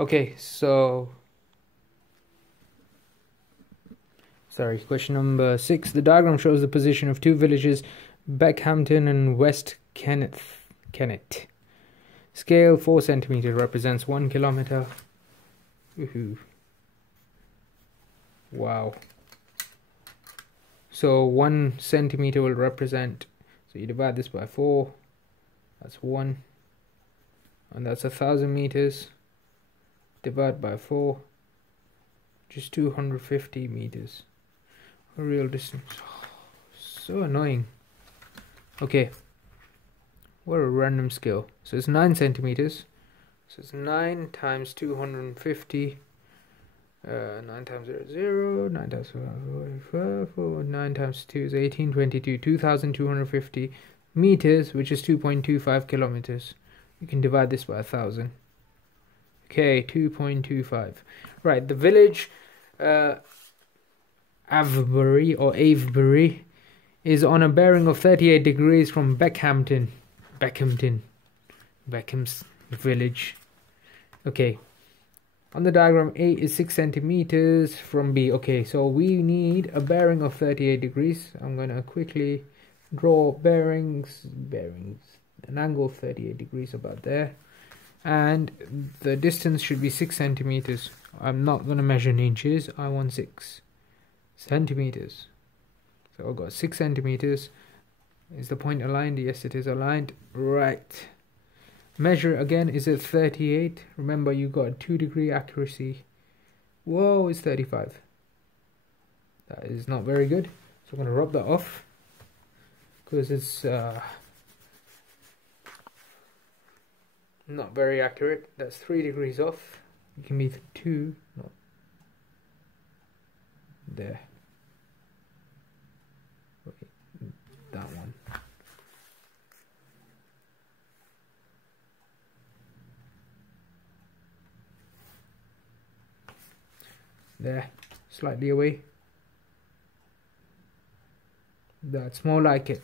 Okay, so question number 6. The diagram shows the position of two villages, Beckhampton and West Kennet. Scale 4 centimeters represents 1 kilometer. Woohoo. Wow. So 1 centimeter will represent, so you divide this by 4, that's 1, and that's 1,000 meters. Divide by 4, just 250 meters. A real distance. So annoying. Okay. What a random scale. So it's 9 centimeters. So it's 9 times 250. 9 times 0, 9 times 4, 9 times 2 is 1822. 2,250 meters, which is 2.25 kilometers. You can divide this by 1,000. Okay, 2.25. Right, the village Avebury or Avebury is on a bearing of 38 degrees from Beckham's village. Okay. On the diagram, A is 6 centimeters from B. Okay, so we need a bearing of 38 degrees. I'm going to quickly draw bearings, an angle of 38 degrees about there. And the distance should be 6 centimeters. I'm not going to measure in inches. I want 6 centimeters. So I've got 6 centimeters. Is the point aligned? Yes, it is aligned. Right. Measure again is at 38. Remember, you got 2-degree accuracy. Whoa, it's 35. That is not very good. So I'm going to rub that off because it's not very accurate. That's 3 degrees off. It can be 2. No. There. Wait, that one. There, slightly away. That's more like it.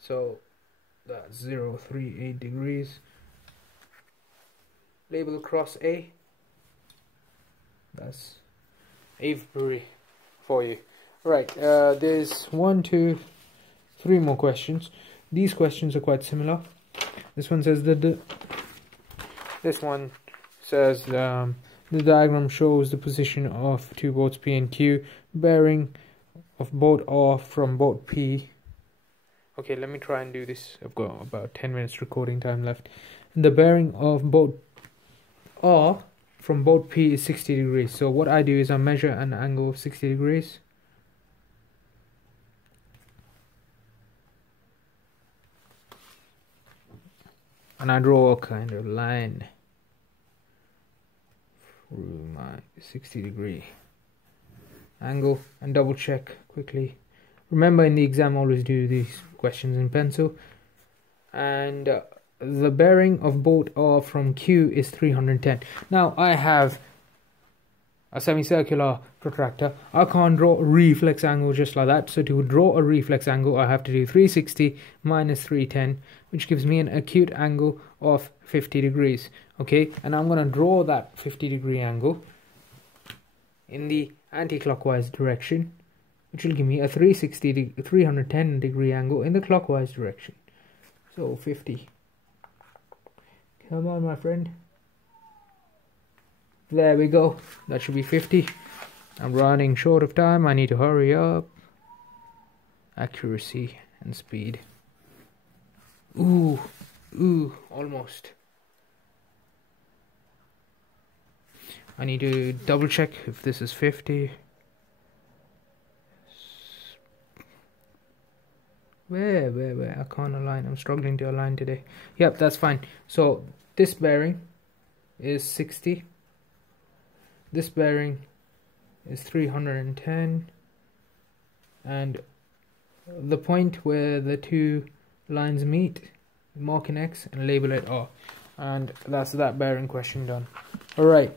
So that's 038 degrees. Label across A. That's Avebury for you. Right, there's 1, 2, 3 more questions. These questions are quite similar. This one says the diagram shows the position of two boats P and Q, bearing of boat R from boat P. Okay, let me try and do this. I've got about 10 minutes recording time left. And the bearing of boat R from boat P is 60 degrees. So what I do is I measure an angle of 60 degrees. And I draw a kind of line through my 60-degree angle and double check quickly. Remember, in the exam always do these questions in pencil. And the bearing of boat R from Q is 310. Now I have a semicircular protractor. I can't draw a reflex angle just like that. So to draw a reflex angle, I have to do 360 minus 310, which gives me an acute angle of 50 degrees. Okay, and I'm going to draw that 50-degree angle in the anti-clockwise direction, which will give me a 310-degree angle in the clockwise direction. So 50. Come on, my friend. There we go. That should be 50. I'm running short of time. I need to hurry up. Accuracy and speed. Ooh, almost. I need to double check if this is 50. Where? I can't align. I'm struggling to align today. Yep, that's fine. So this bearing is 60. This bearing is 310. And the point where the two lines meet, mark an X and label it R. And that's that bearing question done. Alright.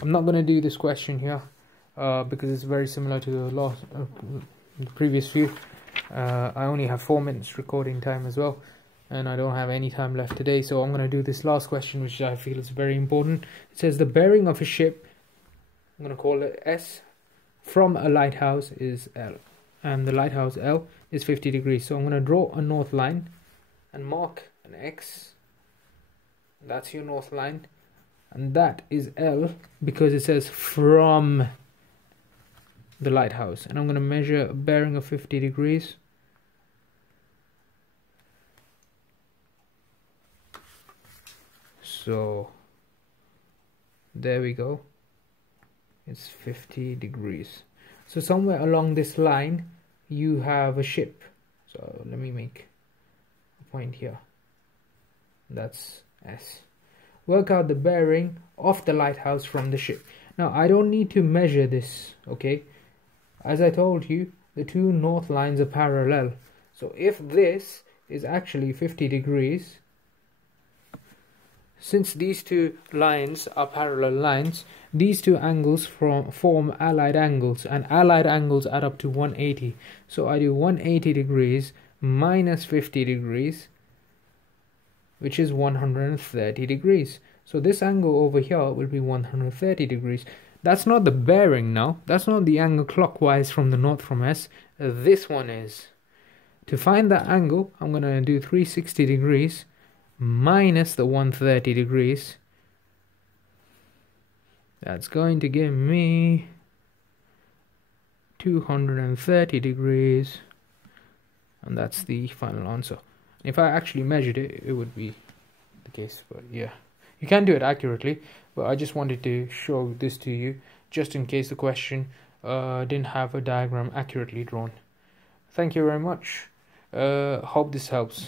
I'm not going to do this question here because it's very similar to the previous few. I only have 4 minutes recording time as well. and I don't have any time left today, so I'm going to do this last question, which I feel is very important. It says the bearing of a ship, I'm going to call it S, from a lighthouse is L, and the lighthouse L is 50 degrees. So I'm going to draw a north line and mark an X. That's your north line, and that is L because it says from the lighthouse, and I'm going to measure a bearing of 50 degrees. So there we go, it's 50 degrees. So somewhere along this line you have a ship, so let me make a point here, that's S. Work out the bearing of the lighthouse from the ship. Now I don't need to measure this, okay? As I told you, the two north lines are parallel. So if this is actually 50 degrees, since these two lines are parallel lines, these two angles form allied angles, and allied angles add up to 180. So I do 180 degrees minus 50 degrees, which is 130 degrees. So this angle over here will be 130 degrees. That's not the bearing now. That's not the angle clockwise from the north from S. This one is. To find that angle, I'm going to do 360 degrees minus the 130 degrees. That's going to give me 230 degrees. And that's the final answer. If I actually measured it, it would be the case. But yeah, you can do it accurately. But I just wanted to show this to you, just in case the question didn't have a diagram accurately drawn. Thank you very much. Hope this helps.